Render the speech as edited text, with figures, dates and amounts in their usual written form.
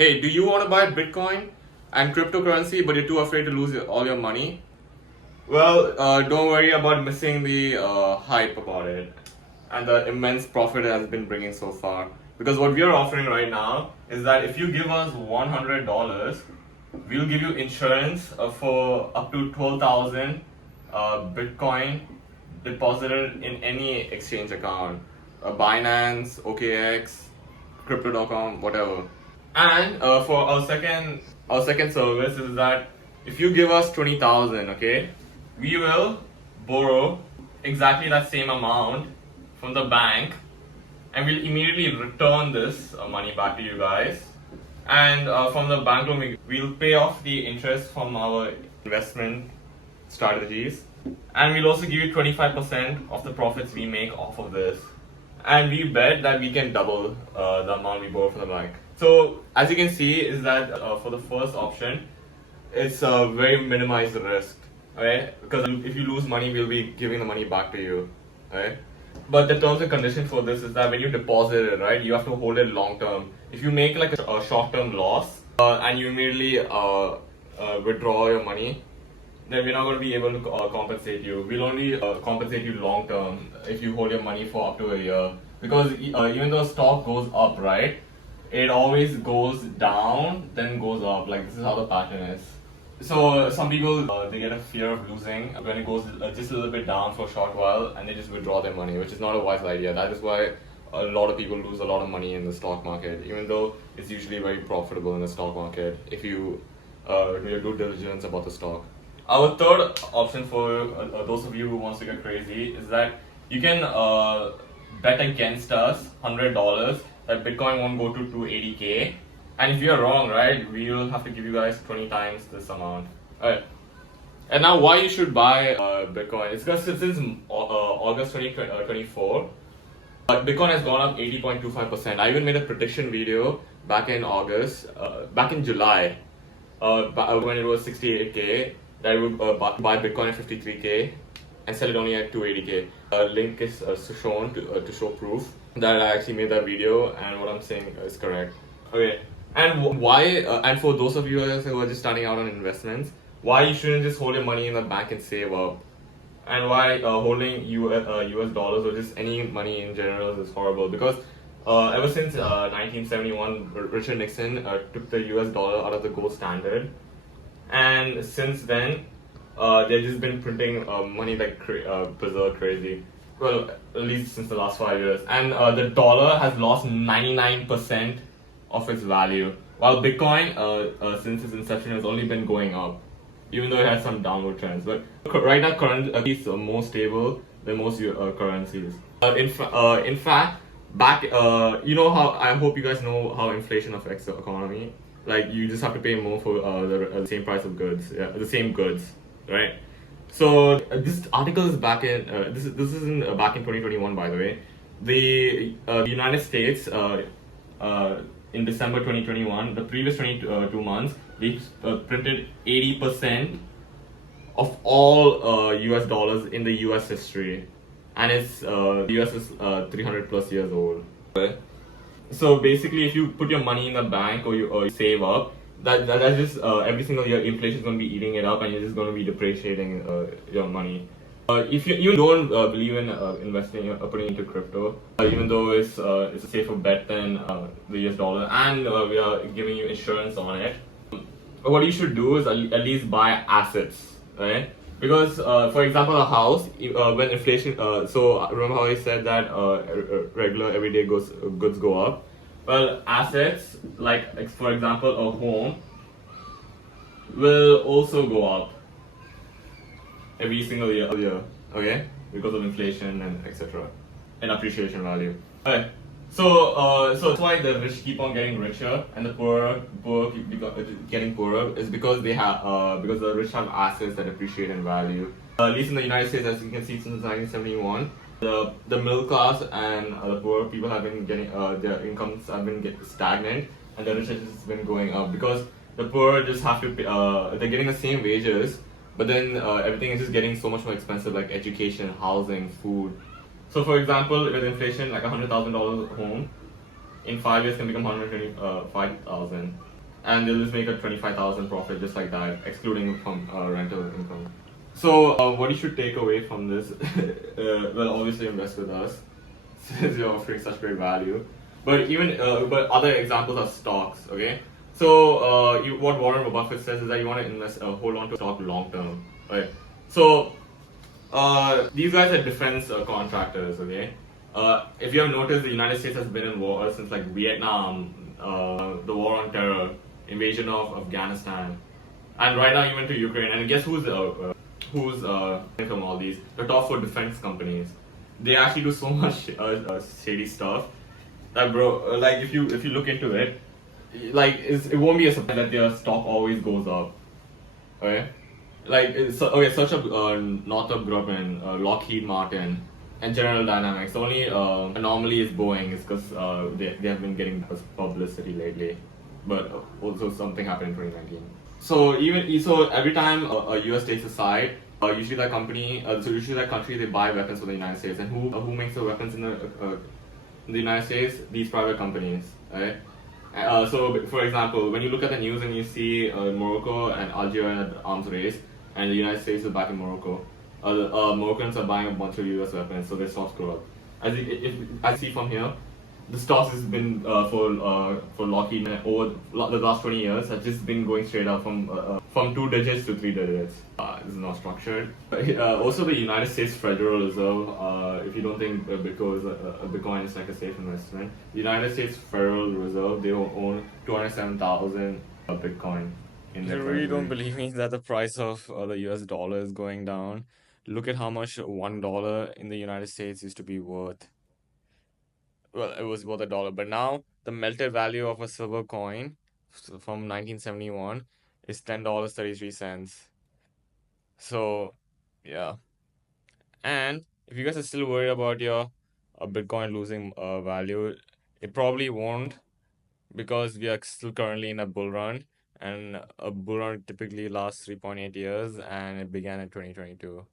Hey, do you want to buy Bitcoin and cryptocurrency, but you're too afraid to lose all your money? Well, don't worry about missing the hype about it and the immense profit it has been bringing so far. Because what we are offering right now is that if you give us $100, we'll give you insurance for up to 12,000 Bitcoin deposited in any exchange account, Binance, OKX, Crypto.com, whatever. And for our second service is that if you give us 20,000, okay, we will borrow exactly that same amount from the bank, and we'll immediately return this money back to you guys. And from the bank loan, we'll pay off the interest from our investment strategies, and we'll also give you 25% of the profits we make off of this. And we bet that we can double the amount we borrow from the bank. So as you can see, is that for the first option, it's very minimized risk, okay? Because if you lose money, we'll be giving the money back to you, okay? But the terms and conditions for this is that when you deposit it, right, you have to hold it long term. If you make like a short term loss and you immediately withdraw your money, then we're not going to be able to compensate you. We'll only compensate you long term if you hold your money for up to a year. Because even though stock goes up, right, it always goes down, then goes up. Like this is how the pattern is. So some people they get a fear of losing when it goes just a little bit down for a short while, and they just withdraw their money, which is not a wise idea. That is why a lot of people lose a lot of money in the stock market, even though it's usually very profitable in the stock market if you do your due diligence about the stock. Our third option for those of you who wants to get crazy is that you can bet against us $100 that Bitcoin won't go to 280K. And if you're wrong, right, we will have to give you guys 20 times this amount. Alright. And now why you should buy Bitcoin? It's because since August 2024, Bitcoin has gone up 80.25%. I even made a prediction video back in July, when it was 68K, that I would buy Bitcoin at 53K and sell it only at 280K. Link is shown to show proof that I actually made that video and what I'm saying is correct. Okay. And why? And for those of you who are just starting out on investments, why you shouldn't just hold your money in the bank and save up? And why holding US dollars or just any money in general is horrible? Because ever since 1971, Richard Nixon took the US dollar out of the gold standard, and since then they've just been printing money like berserk crazy. Well, at least since the last 5 years, and the dollar has lost 99% of its value, while Bitcoin, since its inception, has only been going up, even though it has some downward trends. But right now, currently, it's more stable than most currencies. In fact, back, you know how, I hope you guys know how inflation affects the economy. Like, you just have to pay more for the same price of goods, yeah, the same goods, right? So this article is back in this isn't back in 2021, by the way. The United States in December 2021, the previous 22 months, they printed 80% of all US dollars in the US history, and it's the US is 300 plus years old. Okay. So basically, if you put your money in the bank or you save up, that's just every single year inflation is going to be eating it up, and you're just going to be depreciating your money. If you don't believe in investing, putting into crypto, even though it's a safer bet than the US dollar, and we are giving you insurance on it, what you should do is at least buy assets, right? Because, for example, a house, when inflation, so remember how I said that regular everyday goods go up? Well, assets, like for example, a home, will also go up every single year, okay? Because of inflation and etc. and appreciation value. Okay. So that's why the rich keep on getting richer and the poor keep getting poorer, is because they have because the rich have assets that appreciate in value. At least in the United States, as you can see, since 1971, the middle class and the poor people have been getting their incomes have been stagnant, and the rich has just been going up because the poor just have to pay, they're getting the same wages, but then everything is just getting so much more expensive, like education, housing, food. So for example, with inflation, like $100,000 home in 5 years can become 125,000, and they'll just make a 25,000 profit just like that, excluding from rental income. So, what you should take away from this? Well, obviously invest with us since you're offering such great value. But other examples are stocks. Okay, so what Warren Buffett says is that you want to invest, hold on to stock long term, right? So these guys are defense contractors, okay? If you have noticed, the United States has been in war since like Vietnam, the war on terror, invasion of Afghanistan, and right now even to Ukraine. And guess who's from all these? The top four defense companies. They actually do so much shady stuff that, bro. Like if you look into it, it won't be a surprise that their stock always goes up. Okay, search up Northrop Grumman, Lockheed Martin, and General Dynamics. The only anomaly is Boeing, is because they have been getting publicity lately, but also something happened in 2019. So every time a US takes a side, usually that country they buy weapons for the United States, and who makes the weapons in the United States? These private companies, right? So, for example, when you look at the news and you see Morocco and Algeria in an arms race, and the United States is back in Morocco, the Moroccans are buying a bunch of US weapons, so their stocks go up. If I see from here, the stocks has been for Lockheed over the last 20 years has just been going straight up from 2 digits to 3 digits. This is not structured. Also, the United States Federal Reserve. If you don't think Bitcoin is like a safe investment, the United States Federal Reserve, they own 207,000 Bitcoin in You their really don't treasury. believe me that the price of the US dollar is going down? Look at how much $1 in the United States used to be worth. Well, it was worth $1, but now the melted value of a silver coin from 1971 is $10.33. So, yeah. And if you guys are still worried about your Bitcoin losing value, it probably won't, because we are still currently in a bull run, and a bull run typically lasts 3.8 years, and it began in 2022.